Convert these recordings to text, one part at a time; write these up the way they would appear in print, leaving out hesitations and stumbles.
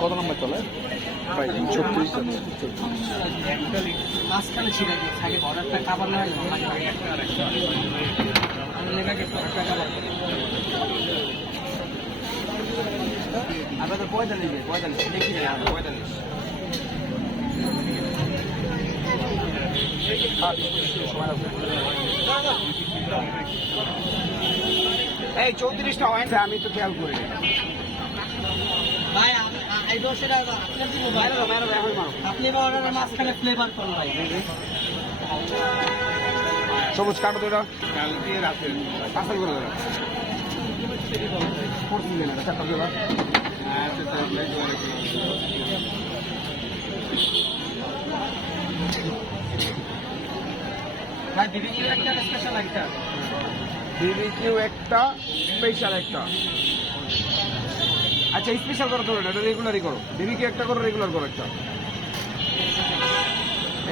কত নম্বর চলে? 36 মাঝখানে ছিল আগে অর্ডারটা খাবার না হয় আপনাদের 45 দেখি 45 এই 34টা হয় আমি তো খেয়াল করি ভাই আপনি অর্ডারের মাঝখানে ফ্লেভার করুন ভাই সবুজ কাটো দুটো পার্সেল করে দেবে ভাই বিবিকিউ একটা স্পেশাল একটা বিবিকিউ একটা স্পেশাল একটা আচ্ছা স্পেশাল করো তোর এটা রেগুলারই করো বিবিকিউ একটা করো রেগুলার করো একটা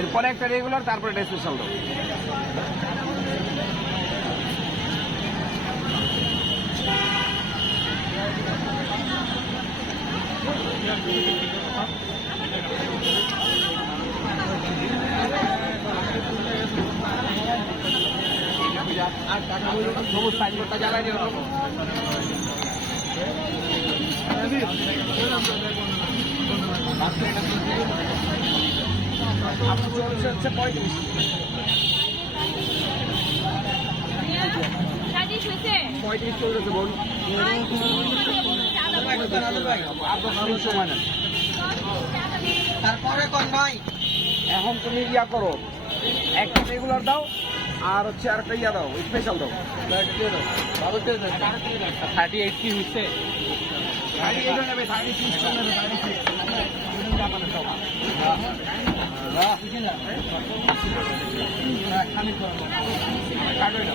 এরপরে একটা রেগুলার তারপরে একটা স্পেশাল দাও আর টাকা সবুজ সাইনবোর্ডটা জ্বালাই দিও হচ্ছে 35 চলতেছে বোন সময় না তারপরে কোন ভাই এখন তুমি ইয়া করো একটা রেগুলার দাও আর হচ্ছে আর একটা ইয়া দাও স্পেশাল দাও 38 কি হইছে 38 নেবে 36 নেবে 36 কাটো না